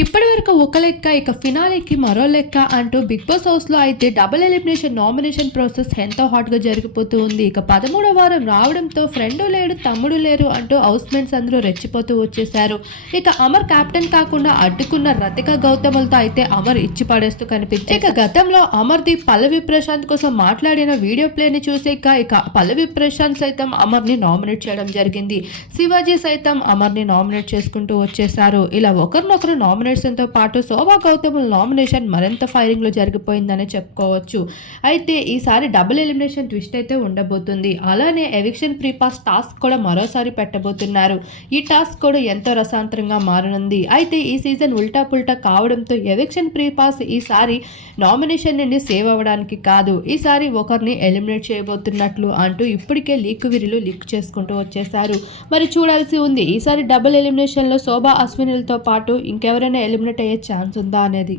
ఇప్పటి వరకు ఒక లెక్క ఇక ఫినాలేకి మరో లెక్క అంటూ బిగ్ బాస్ హౌస్లో అయితే డబుల్ ఎలిమినేషన్ నామినేషన్ ప్రాసెస్ ఎంతో హాట్గా జరిగిపోతూ ఉంది. ఇక పదమూడో వారం రావడంతో ఫ్రెండు లేడు తమ్ముడు లేరు అంటూ హౌస్ మేట్స్ అందరూ రెచ్చిపోతూ వచ్చేసారు ఇక అమర్ కెప్టెన్ కాకుండా అడ్డుకున్న రతిక గౌతములతో అయితే అమర్ ఇచ్చి పడేస్తూ కనిపించింది ఇక గతంలో అమర్దీప్ పల్లవి ప్రశాంత్ కోసం మాట్లాడిన వీడియో ప్లేని చూసాక ఇక పల్లవి ప్రశాంత్ సైతం అమర్ని నామినేట్ చేయడం జరిగింది. శివాజీ సైతం అమర్ని నామినేట్ చేసుకుంటూ వచ్చేసారు ఇలా ఒకరినొకరు నామినేషన్తో పాటు శోభా గౌతముల నామినేషన్ మరింత ఫైరింగ్లో జరిగిపోయిందని చెప్పుకోవచ్చు. అయితే ఈసారి డబుల్ ఎలిమినేషన్ ట్విస్ట్ అయితే ఉండబోతుంది. అలానే ఎవిక్షన్ ప్రీపాస్ టాస్క్ కూడా మరోసారి పెట్టబోతున్నారు. ఈ టాస్క్ కూడా ఎంతో రసాంతరంగా మారనుంది. అయితే ఈ సీజన్ ఉల్టా పుల్టా కావడంతో ఎవిక్షన్ ప్రీపాస్ ఈసారి నామినేషన్ నుండి సేవ్ అవ్వడానికి కాదు. ఈసారి ఒకరిని ఎలిమినేట్ చేయబోతున్నట్లు అంటూ ఇప్పటికే లీక్ విరిలు లీక్ చేసుకుంటూ వచ్చేసారు మరి చూడాల్సి ఉంది. ఈసారి డబుల్ ఎలిమినేషన్లో శోభా అశ్వినులతో పాటు ఇంకెవరైనా ఎలిమినేట్ అయ్యే ఛాన్స్ ఉందా అనేది.